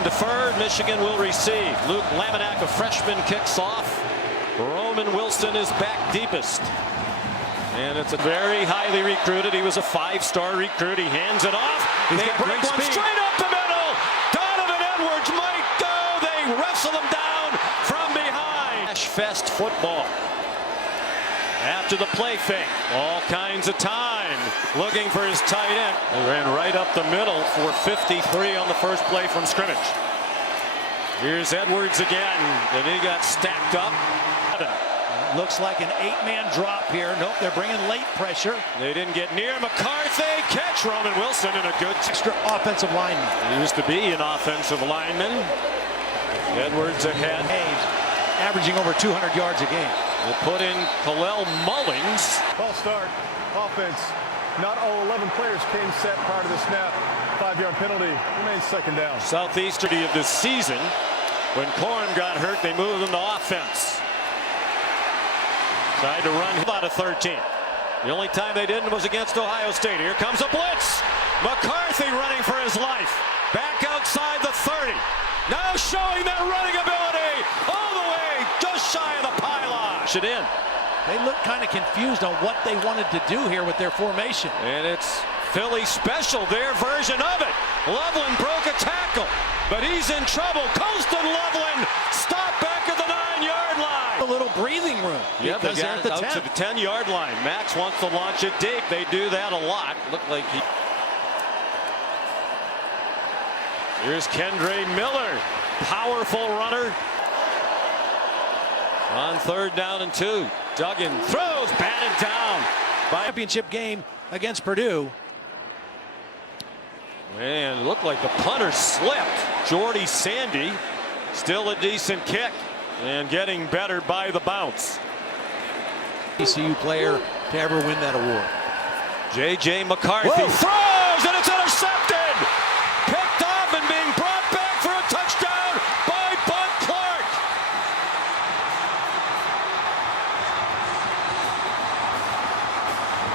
been deferred. Michigan will receive. Luke Laminack, a freshman, kicks off. Roman Wilson is back deepest. And it's a very highly recruited. He was a 5-star recruit. He hands it off. They break one straight up the middle. Donovan Edwards might go. They wrestle him down from behind. Fest football. After the play fake, all kinds of time looking for his tight end. They ran right up the middle for 53 on the first play from scrimmage. Here's Edwards again, and he got stacked up. Looks like an 8-man drop here. Nope, they're bringing late pressure. They didn't get near McCarthy. Catch Roman Wilson in a good extra offensive lineman. He used to be an offensive lineman. Edwards ahead. Hayes averaging over 200 yards a game. We'll put in Kalel Mullings. Ball start, offense. Not all 11 players came set prior to the snap. 5-yard penalty, remains second down. Southeastern of the season. When Corum got hurt, they moved him to offense. Tried to run out of 13. The only time they didn't was against Ohio State. Here comes a blitz. McCarthy running for his life. Back outside the 30. Now showing that running ability all the way just shy of the pylon. It in. They look kind of confused on what they wanted to do here with their formation. And it's Philly special, their version of it. Loveland broke a tackle, but he's in trouble. Colston Loveland stopped back at the 9-yard line. A little breathing room. Yeah, they got it out to the 10-yard line. Max wants to launch it deep. They do that a lot. Looked like he... Here's Kendre Miller, powerful runner. On 3rd down and 2. Duggan throws, batted down by championship game against Purdue. Man, it looked like the punter slipped. Jordy Sandy, still a decent kick, and getting better by the bounce. TCU player to ever win that award. J.J. McCarthy throws, and it's intercepted. Picked off and being brought back for a touchdown by Bud Clark.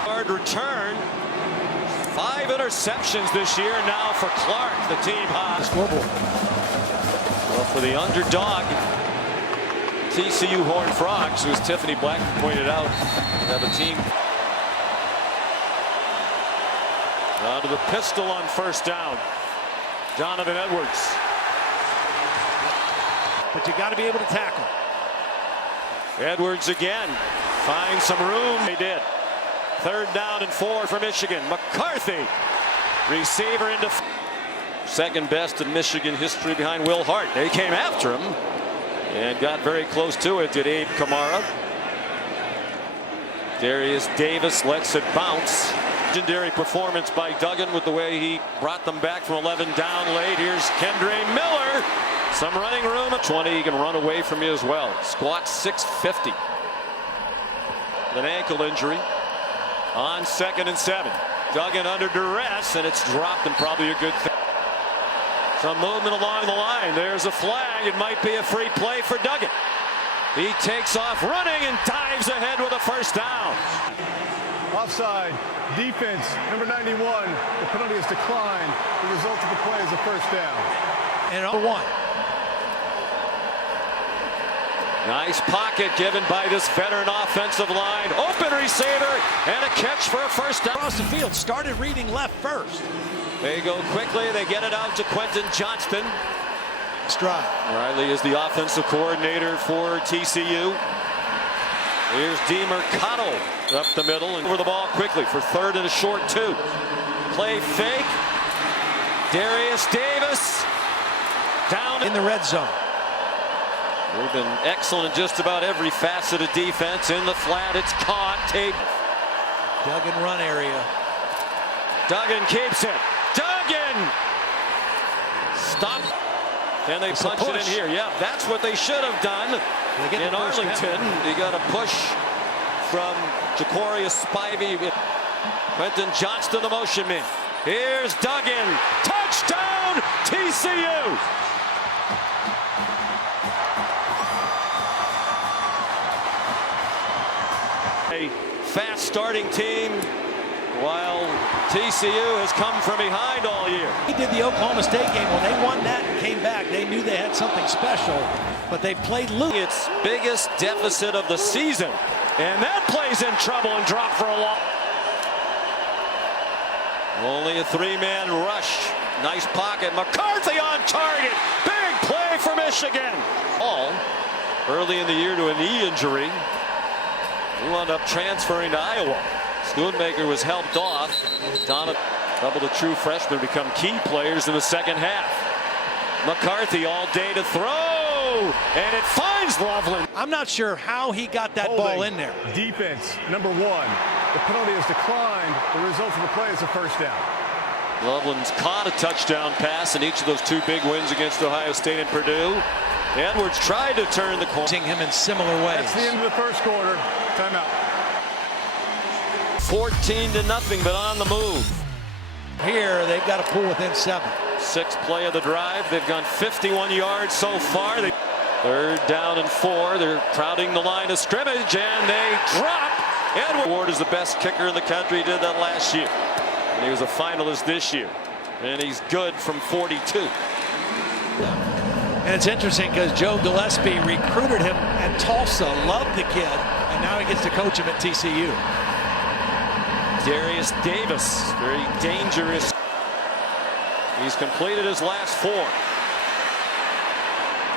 Hard return. 5 interceptions this year now for Clark, the team high. Scoreboard. Well, for the underdog, TCU Horned Frogs, who, as Tiffany Black pointed out, have a team. Out to the pistol on 1st down. Donovan Edwards. But you got to be able to tackle. Edwards again. Finds some room. They did. 3rd down and 4 for Michigan. McCarthy, receiver into 2nd best in Michigan history behind Will Hart. They came after him and got very close to it. Did Abe Kamara. Darius Davis lets it bounce. Legendary performance by Duggan with the way he brought them back from 11 down late. Here's Kendre Miller. Some running room at 20. He can run away from you as well. Squat 650. An ankle injury. On 2nd and 7. Duggan under duress, and it's dropped, and probably a good thing. Some movement along the line. There's a flag. It might be a free play for Duggan. He takes off running and dives ahead with a 1st down. Offside. Defense. Number 91. The penalty is declined. The result of the play is a 1st down. And number 1. Nice pocket given by this veteran offensive line. Open receiver and a catch for a 1st down. Across the field, started reading left first. They go quickly. They get it out to Quentin Johnston. Stride. Riley is the offensive coordinator for TCU. Here's DeMercado up the middle and over the ball quickly for 3rd and a short 2. Play fake. Darius Davis down in the red zone. They've been excellent in just about every facet of defense. In the flat, it's caught. Duggan run area. Duggan keeps it. Duggan! Stop. Can they punch it in here? Yeah, that's what they should have done. In Arlington, they got a push from Jacorius Spivey. Quentin Johnston, the motion man. Here's Duggan. Touchdown, TCU! A fast starting team, while TCU has come from behind all year. He did the Oklahoma State game. When they won that and came back, they knew they had something special, but they played loose. Its biggest deficit of the season. And that play's in trouble and dropped for a long. Only a three-man rush. Nice pocket. McCarthy on target. Big play for Michigan. All early in the year to a knee injury. He wound up transferring to Iowa. Schoonmaker was helped off. Donovan, couple of true freshmen become key players in the second half. McCarthy all day to throw, and it finds Loveland. I'm not sure how he got that ball in there. Defense, number 1. The penalty has declined. The result of the play is a first down. Loveland's caught a touchdown pass in each of those two big wins against Ohio State and Purdue. Edwards tried to turn the corner. Using him in similar ways. That's the end of the first quarter. Timeout. 14-0, but on the move. Here, they've got to pull within 7. Sixth play of the drive. They've gone 51 yards so far. Third down and 4. They're crowding the line of scrimmage, and they drop. Edwards Ward is the best kicker in the country. He did that last year. And he was a finalist this year. And he's good from 42. And it's interesting because Joe Gillespie recruited him at Tulsa, loved the kid, and now he gets to coach him at TCU. Darius Davis, very dangerous. He's completed his last 4.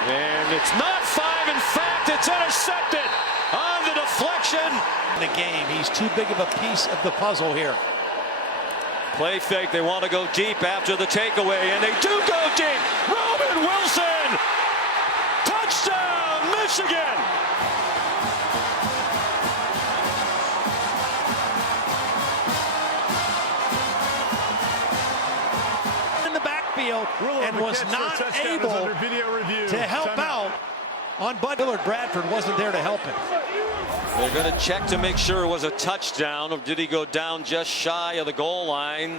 And it's not 5. In fact, it's intercepted on the deflection. In the game, he's too big of a piece of the puzzle here. Play fake. They want to go deep after the takeaway, and they do go deep. Roman Wilson, touchdown, Michigan. And was not able to help out on Bud. Willard Bradford wasn't there to help him. They're going to check to make sure it was a touchdown, or did he go down just shy of the goal line?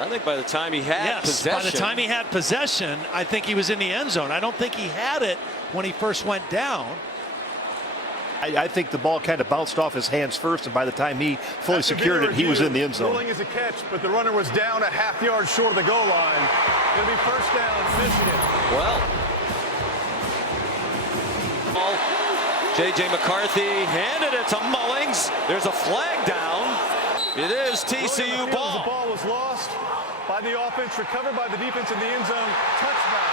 I think by the time he had possession. By the time he had possession, I think he was in the end zone. I don't think he had it when he first went down. I think the ball kind of bounced off his hands first, and by the time he fully secured it, he was in the end zone. Ruling is a catch, but the runner was down a half yard short of the goal line. It'll be first down, Michigan. Well, J.J. McCarthy handed it to Mullings. There's a flag down. It is TCU ball. The ball was lost by the offense, recovered by the defense in the end zone. Touchdown.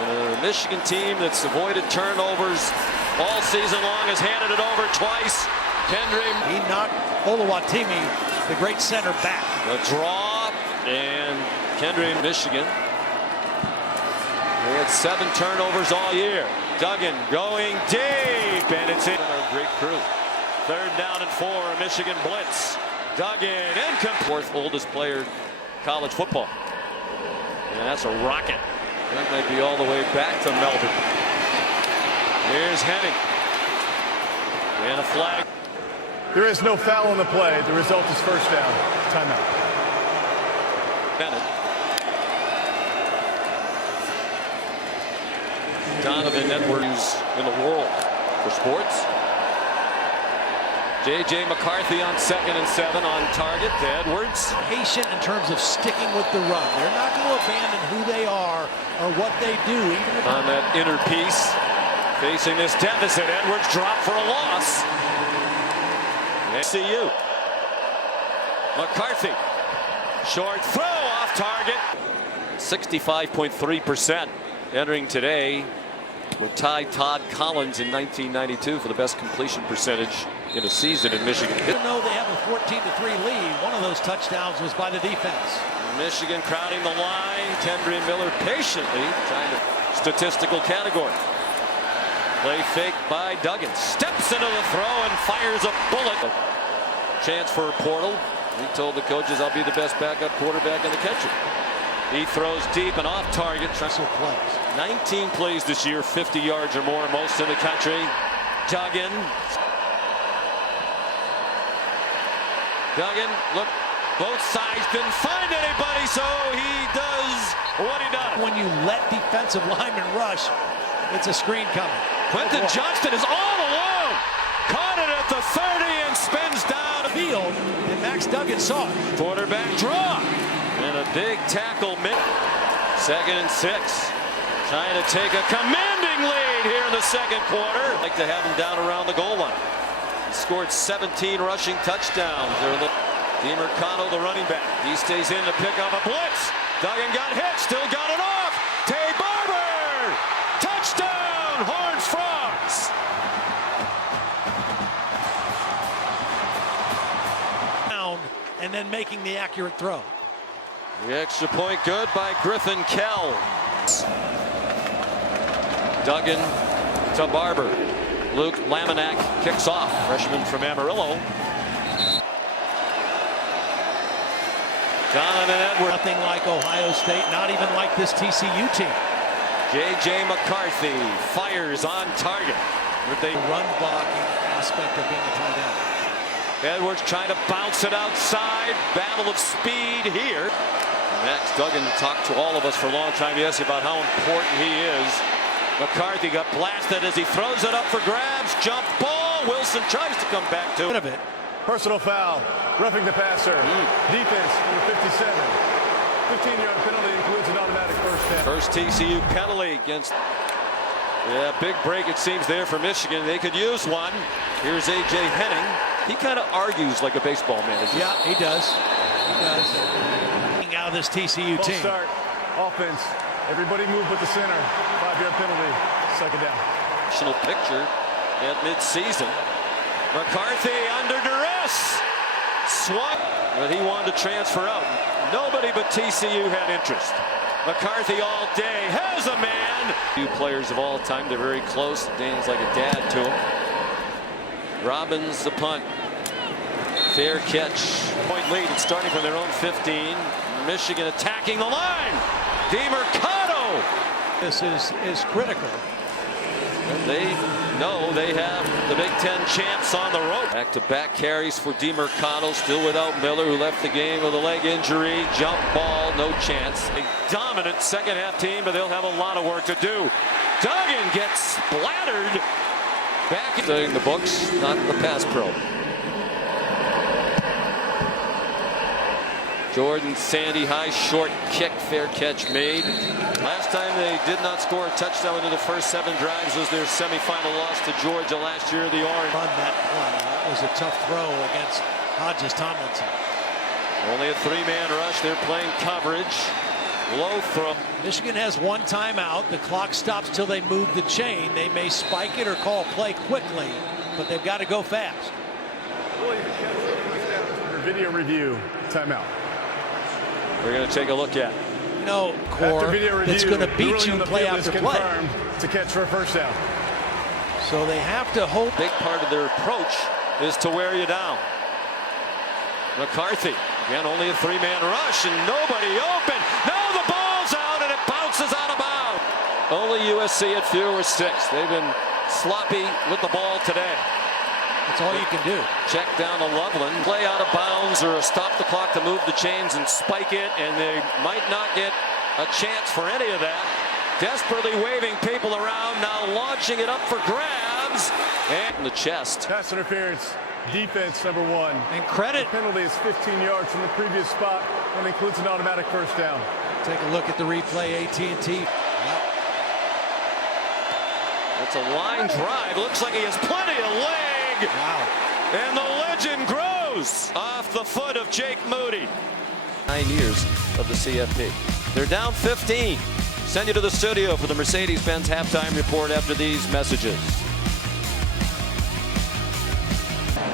A Michigan team that's avoided turnovers all season long has handed it over twice. Kendry. He knocked Oluwatimi, the great center, back. The draw, and Kendry, Michigan. They had 7 turnovers all year. Duggan going deep, and it's in. A great crew. Third down and 4, Michigan blitz. Duggan, incomplete. 4th oldest player in college football. And that's a rocket. That might be all the way back to Melbourne. Here's Henning. And a flag. There is no foul on the play. The result is first down. Timeout. Bennett. Donovan Edwards in the world for sports. J.J. McCarthy on 2nd and 7 on target to Edwards. Patient in terms of sticking with the run. They're not going to abandon who they are or what they do. Even if on that inner piece, facing this deficit, Edwards dropped for a loss. TCU. McCarthy. Short throw off target. 65.3% entering today. Would tie Todd Collins in 1992 for the best completion percentage in a season in Michigan. Even though they have a 14-3 lead, one of those touchdowns was by the defense. Michigan crowding the line. Kendry Miller patiently trying to statistical category. Play fake by Duggan. Steps into the throw and fires a bullet. Chance for a portal. He told the coaches, I'll be the best backup quarterback in the country. He throws deep and off target. Wrestle plays. 19 plays this year, 50 yards or more, most in the country. Duggan. Duggan, look, both sides didn't find anybody, so he does what he does. When you let defensive linemen rush, it's a screen coming. Quentin Johnston is all alone. Duggan saw it. Quarterback draw. And a big tackle. 2nd and 6. Trying to take a commanding lead here in the second quarter. Like to have him down around the goal line. He scored 17 rushing touchdowns. DiMercado, the running back. He stays in to pick up a blitz. Duggan got hit, still got it off. Tay Barber! Touchdown, Horns Frogs! And then making the accurate throw. The extra point good by Griffin Kell. Duggan to Barber. Luke Laminack kicks off. Freshman from Amarillo. Donovan Edwards. Nothing like Ohio State, not even like this TCU team. J.J. McCarthy fires on target. With the run blocking aspect of being a tight end. Edwards trying to bounce it outside. Battle of speed here. Max Duggan talked to all of us for a long time yesterday about how important he is. McCarthy got blasted as he throws it up for grabs. Jump ball. Wilson tries to come back to it. Personal foul. Roughing the passer. Defense number 57. 15-yard penalty includes an automatic first down. First TCU penalty against. Yeah, big break it seems there for Michigan. They could use one. Here's A.J. Henning. He kind of argues like a baseball manager. Yeah, he does. He does. Out of this TCU team. Start. Offense. Everybody move with the center. 5-yard penalty. Second down. National picture at midseason. McCarthy under duress. Swung. But he wanted to transfer out. Nobody but TCU had interest. McCarthy all day has a man. Two players of all time. They're very close. Dan's like a dad to him. Robbins the punt. Fair catch. Point lead and starting from their own 15. Michigan attacking the line. DiMercado. This is critical. And they know they have the Big Ten champs on the rope. Back-to-back carries for DiMercado, still without Miller, who left the game with a leg injury. Jump ball, no chance. A dominant second half team, but they'll have a lot of work to do. Duggan gets splattered. Back in the books, not the pass pro. Jordan Sandy, high short kick, fair catch made. Last time they did not score a touchdown into the first 7 drives was their semifinal loss to Georgia last year. The Orange. Run that play. That was a tough throw against Hodges Tomlinson. Only a 3-man rush. They're playing coverage. Low throw. Michigan has 1 timeout. The clock stops till they move the chain. They may spike it or call play quickly, but they've got to go fast. Video review. Timeout. We're going to take a look at. You know, core that's going to beat you play after play. To catch for a first down. So they have to hope. Big part of their approach is to wear you down. McCarthy, again, only a 3-man rush and nobody open. Now the ball's out and it bounces out of bounds. Only USC at fewer 6. They've been sloppy with the ball today. That's all you can do. Check down to Loveland. Play out of bounds or stop the clock to move the chains and spike it, and they might not get a chance for any of that. Desperately waving people around, now launching it up for grabs. And in the chest. Pass interference. Defense number 1. And credit. The penalty is 15 yards from the previous spot and includes an automatic first down. Take a look at the replay. AT&T. Yep. It's a line drive. Looks like he has plenty of leg. Wow. And the legend grows off the foot of Jake Moody. 9 years of the CFP. They're down 15. Send you to the studio for the Mercedes-Benz halftime report after these messages.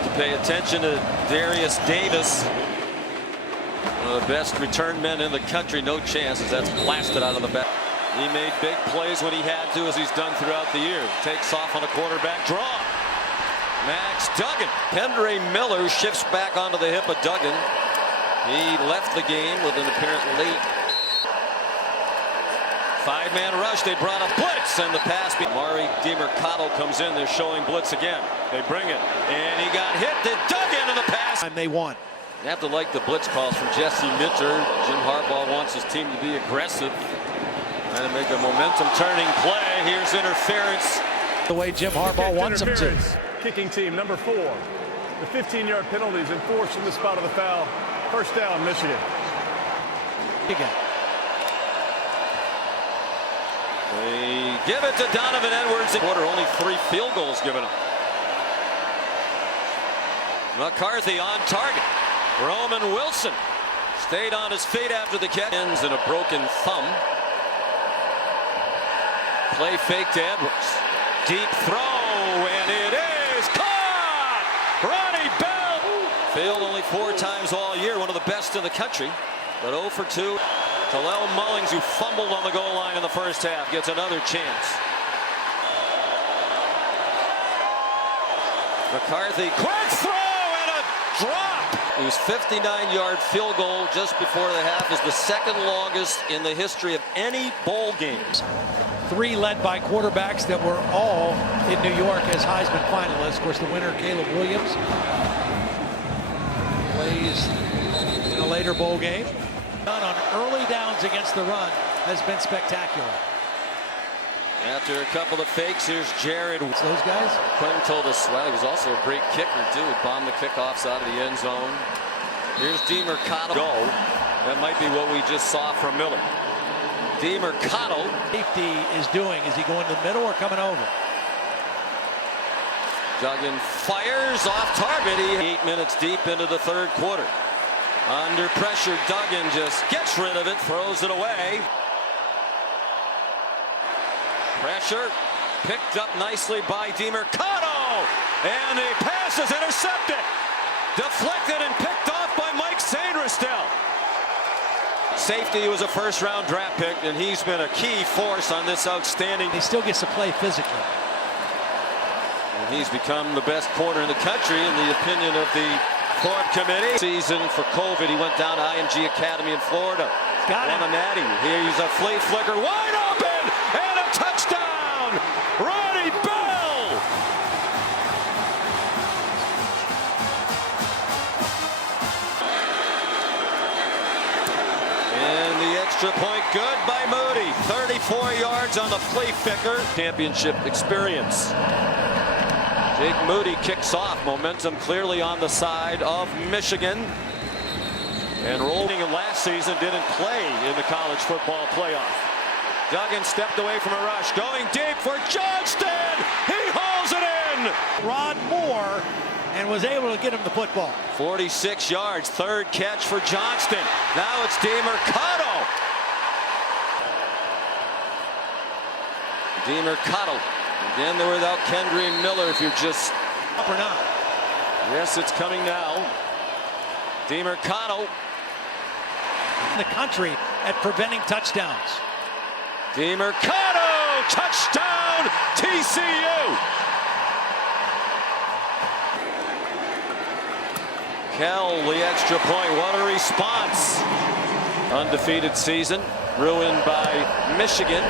To pay attention to Darius Davis. One of the best return men in the country. No chance as that's blasted out of the back. He made big plays when he had to, as he's done throughout the year. Takes off on a quarterback draw. Max Duggan. Henry Miller shifts back onto the hip of Duggan. He left the game with an apparent late 5-man rush. They brought a blitz and the pass. Mari DiMercado comes in. They're showing blitz again. They bring it. And he got hit. They dug into the pass. And they won. You have to like the blitz calls from Jesse Minter. Jim Harbaugh wants his team to be aggressive. Trying to make a momentum turning play. Here's interference. The way Jim Harbaugh wants them to. Kicking team number 4. The 15-yard penalty is enforced from the spot of the foul. First down, Michigan. Again. They give it to Donovan Edwards. Quarter, only 3 field goals given up. McCarthy on target. Roman Wilson stayed on his feet after the catch. Ends in a broken thumb. Play fake to Edwards. Deep throw, and it is caught! Ronnie Bell! Failed only 4 times all year, one of the best in the country. But 0 for 2. Talel Mullings, who fumbled on the goal line in the first half, gets another chance. McCarthy, quick throw and a drop! His 59-yard field goal just before the half is the second longest in the history of any bowl games. 3 led by quarterbacks that were all in New York as Heisman finalists. Of course, the winner, Caleb Williams, plays in a later bowl game. Done on early downs against the run has been spectacular. After a couple of fakes, here's Jared. Those guys? Quinn told us, well, he was also a great kicker, too. He bombed the kickoffs out of the end zone. Here's DeMercado. Go. That might be what we just saw from Miller. DeMercado. Safety is doing. Is he going to the middle or coming over? Duggan fires off target. 8 minutes deep into the third quarter. Under pressure, Duggan just gets rid of it, throws it away. Pressure picked up nicely by DeMercado, and the pass is intercepted. Deflected and picked off by Mike Sainristil. Safety was a first-round draft pick, and he's been a key force on this outstanding. He still gets to play physically. And he's become the best corner in the country, in the opinion of the Court Committee. Season for COVID, he went down to IMG Academy in Florida. Got him. Won a natty. Here's a flea flicker, wide open, and a touchdown! Ronnie Bell! And the extra point, good by Moody. 34 yards on the flea flicker. Championship experience. Jake Moody kicks off. Momentum clearly on the side of Michigan. And rolling in last season, didn't play in the college football playoff. Duggan stepped away from a rush. Going deep for Johnston. He hauls it in. Rod Moore, and was able to get him the football. 46 yards. Third catch for Johnston. Now it's DeMercado. DeMercado. Again, they're without Kendry Miller if you're just Up or not. Yes, it's coming now. DeMercado. In the country at preventing touchdowns. DeMercado, touchdown, TCU. Kell, the extra point, what a response. Undefeated season, ruined by Michigan.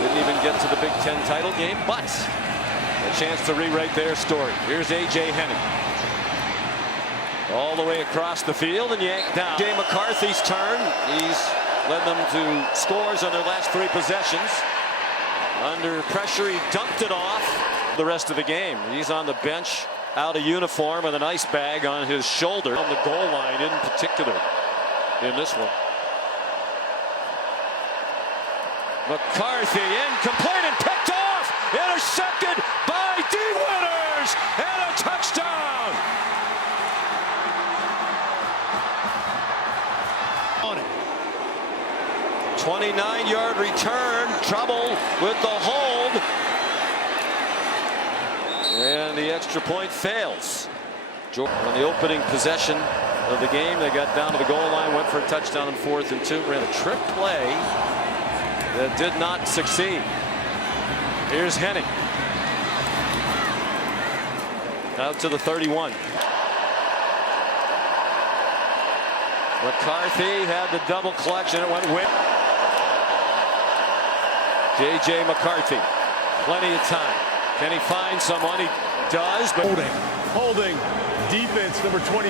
Didn't even get to the Big Ten title game, but a chance to rewrite their story. Here's A.J. Henning. All the way across the field and yanked down. Jay McCarthy's turn. He's led them to scores on their last 3 possessions. Under pressure, he dumped it off the rest of the game. He's on the bench, out of uniform with an ice bag on his shoulder. On the goal line in particular in this one. McCarthy incomplete and picked off. Intercepted by D. Winters and a touchdown. On it. 29-yard return. Trouble with the hold. And the extra point fails. On the opening possession of the game, they got down to the goal line, went for a touchdown on 4th and 2. Ran a trick play that did not succeed. Here's Henning. Out to the 31. McCarthy had the double clutch and it went with J.J. McCarthy. Plenty of time. Can he find someone? He does, but Holding. Defense number 24.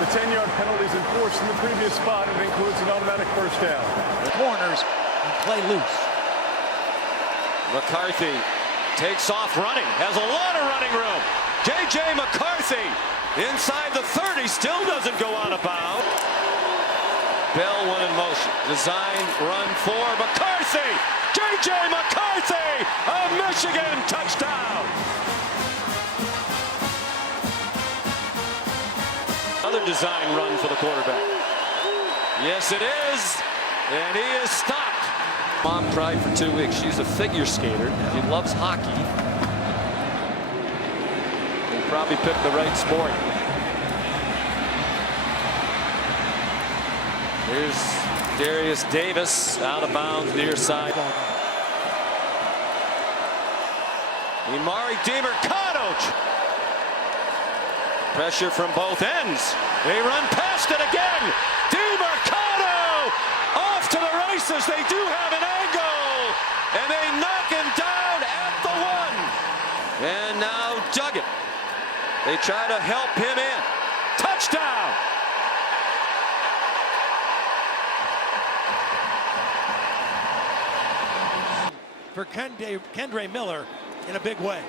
The 10-yard penalty is enforced in the previous spot and includes an automatic first down. Corners and play loose. McCarthy takes off running. Has a lot of running room. J.J. McCarthy inside the 30, still doesn't go out of bounds. Bell one in motion. Design run for McCarthy. J.J. McCarthy, a Michigan touchdown. Another design run for the quarterback. Yes, it is. And he is stopped. Mom cried for 2 weeks. She's a figure skater. She loves hockey. He probably picked the right sport. Here's Darius Davis out of bounds near side. Imari DiMercado. Pressure from both ends. They run past it again. DiMercado off to the races. They do have an angle. And they knock him down at the 1. And now Duggan. They try to help him in. Touchdown. For Kendre Miller in a big way.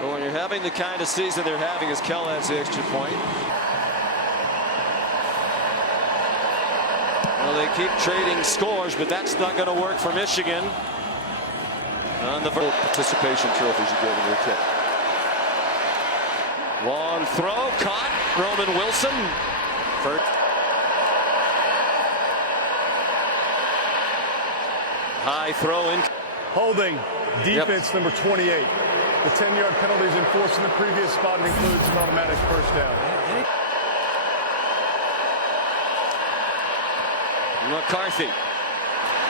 But when you're having the kind of season they're having, as Kell has the extra point. Well, they keep trading scores, but that's not going to work for Michigan. On the participation trophies you give in your kit. Long throw, caught. Roman Wilson. First. High throw in. Holding defense number 28. The 10-yard penalty is enforced in the previous spot and includes an automatic first down. McCarthy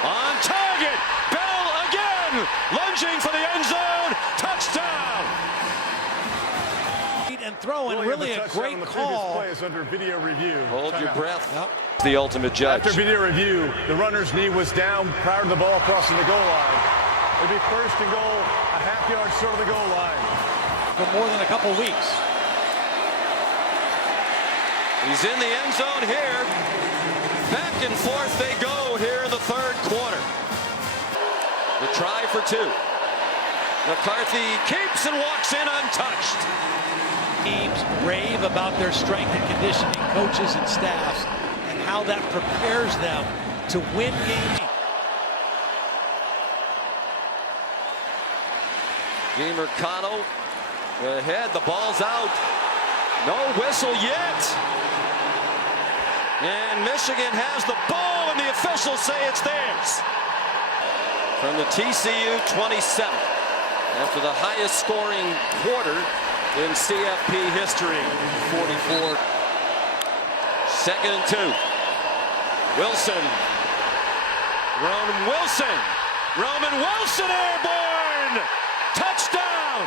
on target. Bell again, lunging for the end zone. Touchdown. And throwing, really a great call. Play is under video review. Hold your breath. Yep. The ultimate judge. After video review, the runner's knee was down prior to the ball crossing the goal line. It'd be first and goal, a half yard short of the goal line. For more than a couple weeks. He's in the end zone here. Back and forth they go here in the third quarter. The try for 2. McCarthy keeps and walks in untouched. Teams rave about their strength and conditioning coaches and staffs and how that prepares them to win games. DiMercado ahead, the ball's out. No whistle yet. And Michigan has the ball, and the officials say it's theirs. From the TCU 27, after the highest scoring quarter in CFP history, 44. Second and 2. Wilson. Roman Wilson airborne. Touchdown.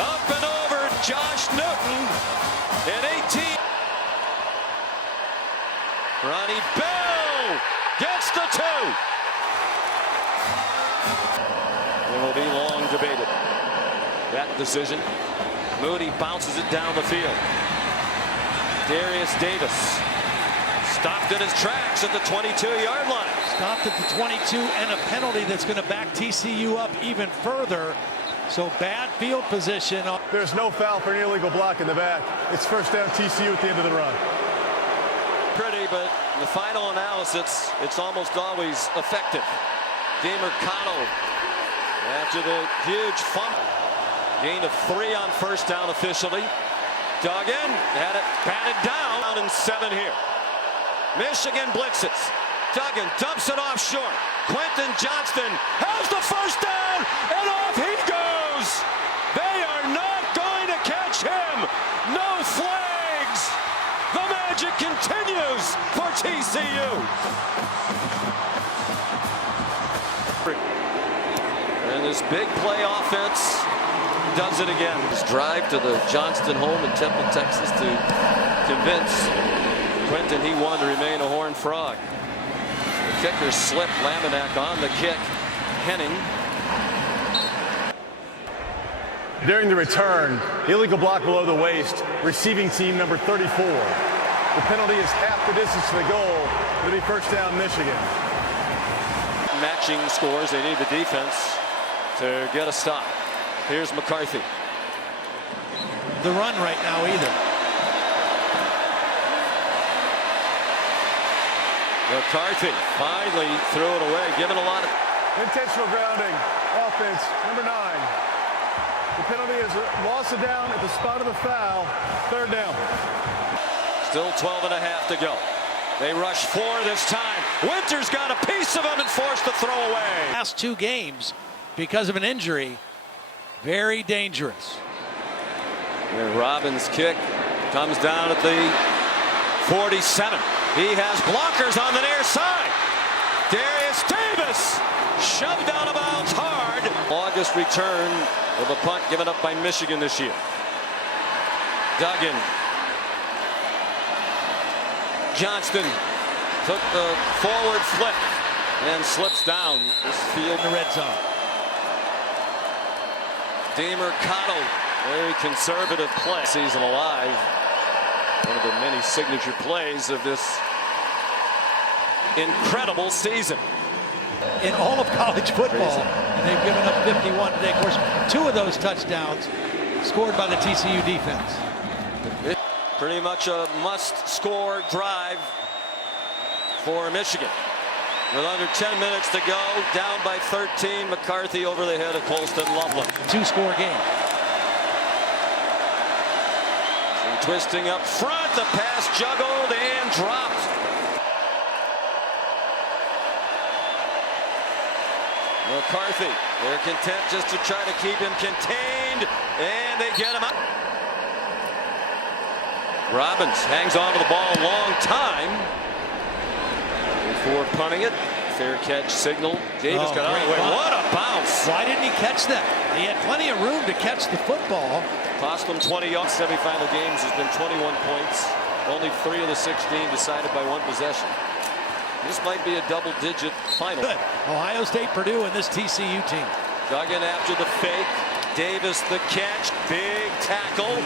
Up and over Josh Newton at 18. Ronnie Bell gets the 2. It will be long debated, that decision. Moody bounces it down the field. Darius Davis stopped in his tracks at the 22-yard line. Stopped at the 22 and a penalty that's going to back TCU up even further. So bad field position. There's no foul for an illegal block in the back. It's first down TCU at the end of the run. Pretty, but in the final analysis, it's almost always effective. DiMercado, after the huge fumble, gain of 3 on first down officially. Duggan had it batted down in 7 here. Michigan blitzes. Duggan dumps it off short. Quentin Johnston has the first down, and off he goes. They are not going to catch him. No flags. The magic continues for TCU. And this big play offense does it again. His drive to the Johnston home in Temple, Texas to convince Quentin he wanted to remain a Horned Frog. The kicker slipped. Laminack on the kick. Henning. During the return, illegal block below the waist, receiving team number 34. The penalty is half the distance to the goal. It'll be first down Michigan. Matching scores. They need the defense to get a stop. Here's McCarthy. The run right now either. McCarthy finally threw it away, given a lot of Intentional grounding. Offense, number 9. The penalty is loss of down at the spot of the foul. 3rd down. Still 12 and a half to go. They rush 4 this time. Winters got a piece of him and forced the throw away. Last 2 games because of an injury. Very dangerous. And Robbins' kick comes down at the 47. He has blockers on the near side. Darius Davis shoved out of bounds hard. August return of a punt given up by Michigan this year. Duggan. Johnston took the forward flip and slips down this field In the red zone. DeMercado, very conservative play. Season alive. One of the many signature plays of this incredible season. In all of college football, and they've given up 51 today. Of course, 2 of those touchdowns scored by the TCU defense. Pretty much a must-score drive for Michigan. With under 10 minutes to go, down by 13, McCarthy over the head of Colston Loveland. 2-score game. And twisting up front, the pass juggled and dropped. McCarthy, they're content just to try to keep him contained, and they get him out. Robbins hangs on to the ball a long time before punting it. Fair catch signal. Davis got out of the way. What a bounce. Why didn't he catch that? He had plenty of room to catch the football. Cost him 20 yards. Semifinal games has been 21 points. Only 3 of the 16 decided by 1 possession. This might be a double-digit final. Good. Ohio State, Purdue, and this TCU team. Duggan after the fake. Davis the catch. Big tackle.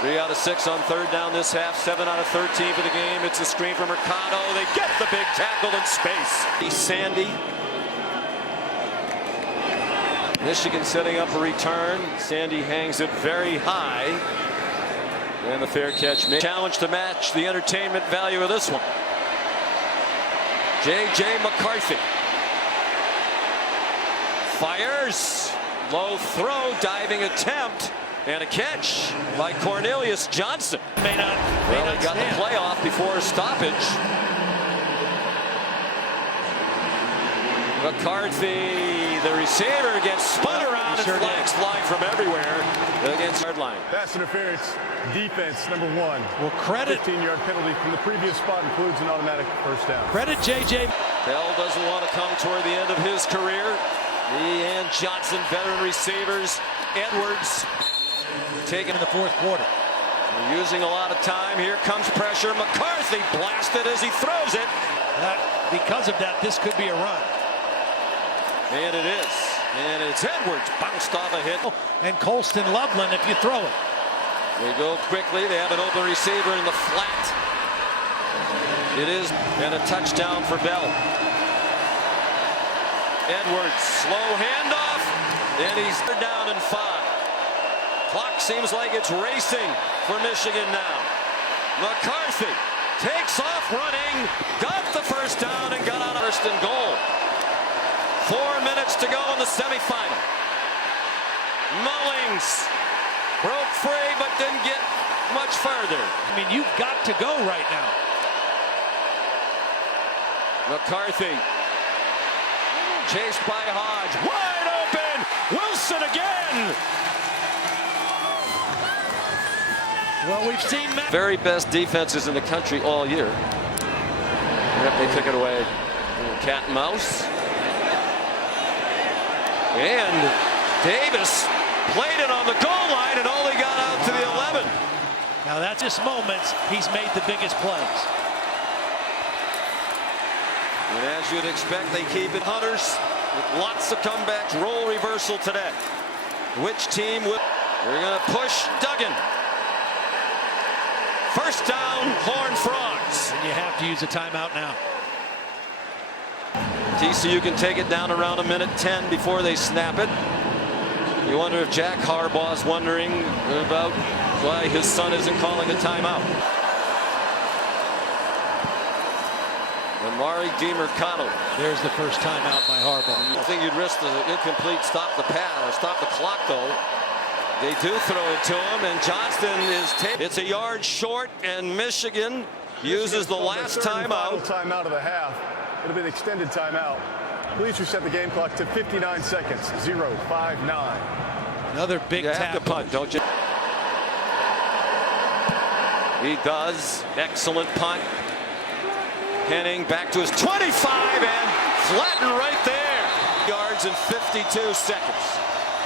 3 out of 6 on 3rd down this half. 7 out of 13 for the game. It's a screen from Mercado. They get the big tackle in space. Sandy. Michigan setting up a return. Sandy hangs it very high. And the fair catch. Challenge to match the entertainment value of this one. J.J. McCarthy. Fires. Low throw. Diving attempt. And a catch by Cornelius Johnson. May not Got stand. the playoff before a stoppage. McCarthy, the receiver, gets spun around and flags fly from everywhere against hard line. Pass interference. Defense, number 1. Well, credit 15-yard penalty from the previous spot includes an automatic first down. Credit J.J. Bell doesn't want to come toward the end of his career. He and Johnson, veteran receivers. Edwards taken in the 4th quarter. They're using a lot of time. Here comes pressure. McCarthy blasted as he throws it. Because of that, this could be a run. And it is. And it's Edwards bounced off a hit. And Colston Loveland if you throw it. They go quickly. They have an open receiver in the flat. It is. And a touchdown for Bell. Edwards, slow handoff. And he's down in 5. Clock seems like it's racing for Michigan now. McCarthy takes off running, got the first down and got out of first and goal. 4 minutes to go in the semifinal. Mullings broke free but didn't get much further. I mean, you've got to go right now. McCarthy chased by Hodge, wide open. Wilson again. Well, we've seen very best defenses in the country all year. Yep, they took it away. Cat and mouse. And Davis played it on the goal line and only got out to the 11. Now that's just moments he's made the biggest plays. And as you'd expect, they keep it Hunters with lots of comebacks. Role reversal today. Which team will? They're going to push Duggan. First down, Horned Frogs. And you have to use a timeout now. TCU can take it down around 1:10 before they snap it. You wonder if Jack Harbaugh's wondering about why his son isn't calling a timeout. Amari DiMercado. There's the first timeout by Harbaugh. I think you'd risk the incomplete stop the pass, stop the clock though. They do throw it to him, and Johnston is taken. It's a yard short, and Michigan uses the last timeout. Timeout of the half. It'll be an extended timeout. Please reset the game clock to 59 seconds. 0-5-9. Another big You have to tackle. punt, don't you? He does. Excellent punt. Henning back to his 25 and flattened right there. Yards in 52 seconds.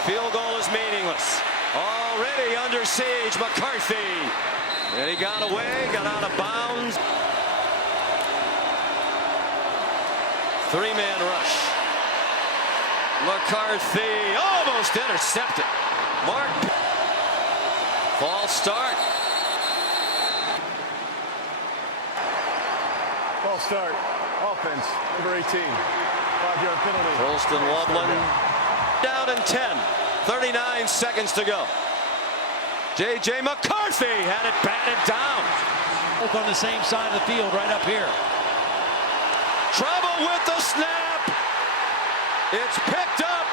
Field goal is meaningless. Already under siege, McCarthy. And he got away, got out of bounds. Three-man rush. McCarthy almost intercepted. Mark. False start. False start. Offense. Number 18. 5-yard penalty. Colston Loveland down in 10. 39 seconds to go. J.J. McCarthy had it batted down. Both on the same side of the field right up here. Trouble with the snap. It's picked up.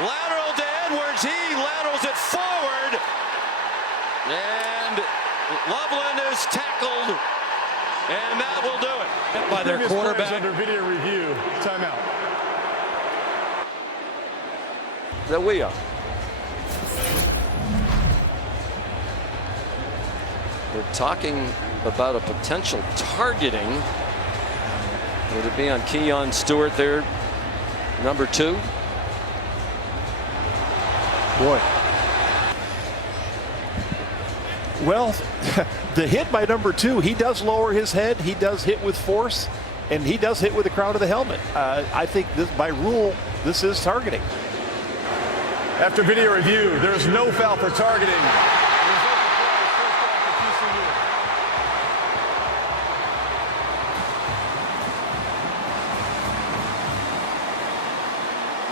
Lateral to Edwards. He laterals it forward. And Loveland is tackled. And that will do it. By their Previous plays quarterback. under video review. Timeout. That we are. We're talking about a potential targeting. Would it be on Keon Stewart there, number 2? Boy. Well, the hit by number 2, he does lower his head. He does hit with force, and he does hit with the crown of the helmet. I think this, by rule, this is targeting. After video review, there is no foul for targeting.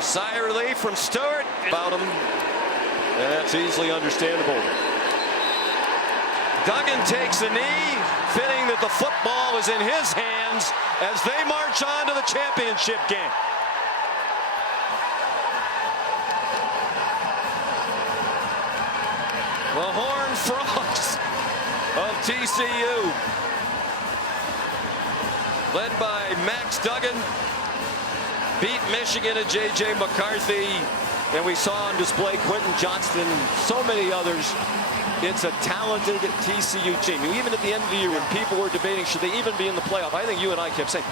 Sigh of relief from Stewart. About him. That's easily understandable. Duggan takes a knee, fitting that the football is in his hands as they march on to the championship game. The Horned Frogs of TCU, led by Max Duggan, beat Michigan and J.J. McCarthy, and we saw on display Quentin Johnston, so many others. It's a talented TCU team. Even at the end of the year when people were debating should they even be in the playoff, I think you and I kept saying